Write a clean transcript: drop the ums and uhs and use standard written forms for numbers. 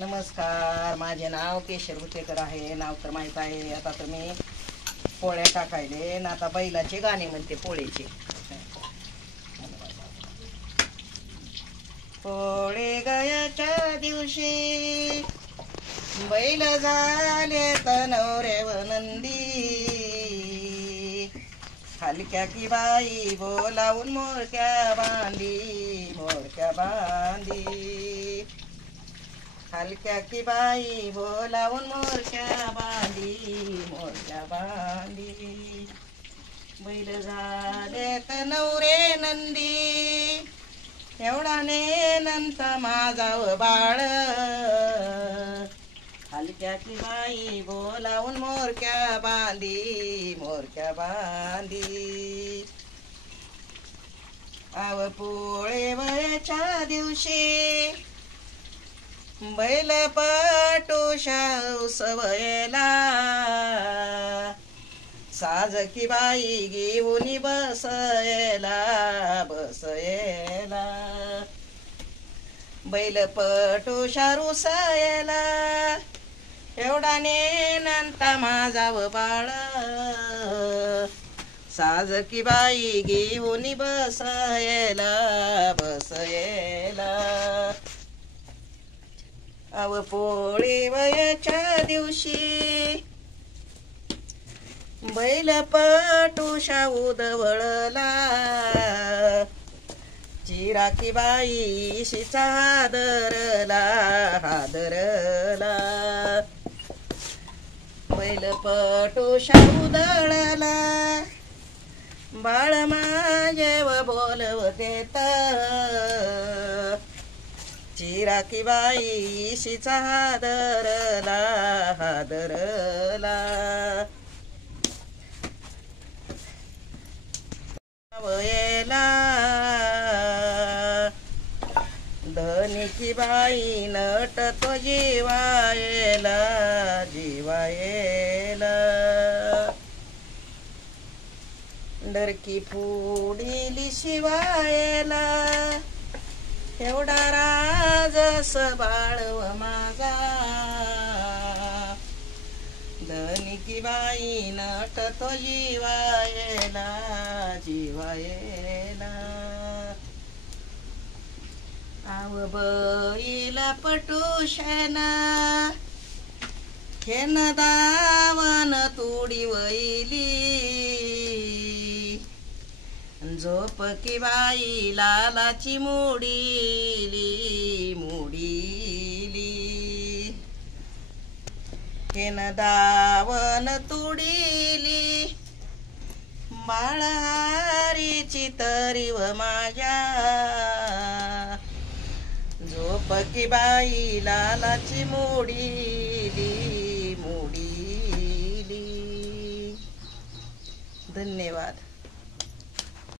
नमस्कार, माझे नाव केशर गुतेकर आहे. नाव तर माहित आहे. आता तर मी पोळ्या टाकायले ना. आता बैलाचे गाणे म्हणते पोळीचे. पोळे गयाच्या दिवशी बैल झाले तनवरे व नंदी, हलक्या की बाई बोलावून मोरक्या बांधी, मोरक्या बांधी. हलक्या की बाई बोलावून मोरक्या बांधी, मोरक्या बांधी. बैल झाले तनवरे नंदी, एवढा नेनंत माझाव बाळ. हलक्या की बाई बोलावून मोरक्या बांधी, मोरक्या बांधी. आव पोळे वयाच्या दिवशी बैल पटुशा उसवयला, साज की बाई घेऊन बसयला, बसयला. बैल पटुशा रुसयला, एवढा नेनंता माझाव बाळ. साज की बाई घेऊन बसयला, बसयला. अव पोळी वयाच्या दिवशी बैल पटुशा उदवळला, चिरा की बाई शिचा हादरला, हादरला. बैल पटुशा उदळला, बाळ माझे व बोलवते चिरा की बाई शिचा हादरला, हादरला. वयला धनी की बाई नटतो जीवायला, जीवायला. डरकी फुडीली शिवायला, एवढा राजस बाळव माझा. धनी की बाई नटतो जीवायला, जीवायला. आव बैल पटुशना हेन दावन तुडी वैली, झोप की बाई लालाची मोडीली, मोडीली. हेन दावन तुडीली, बाळहारीची तरी व माझ्या. झोप की बाई लालाची मोडीली, मोडीली. धन्यवाद.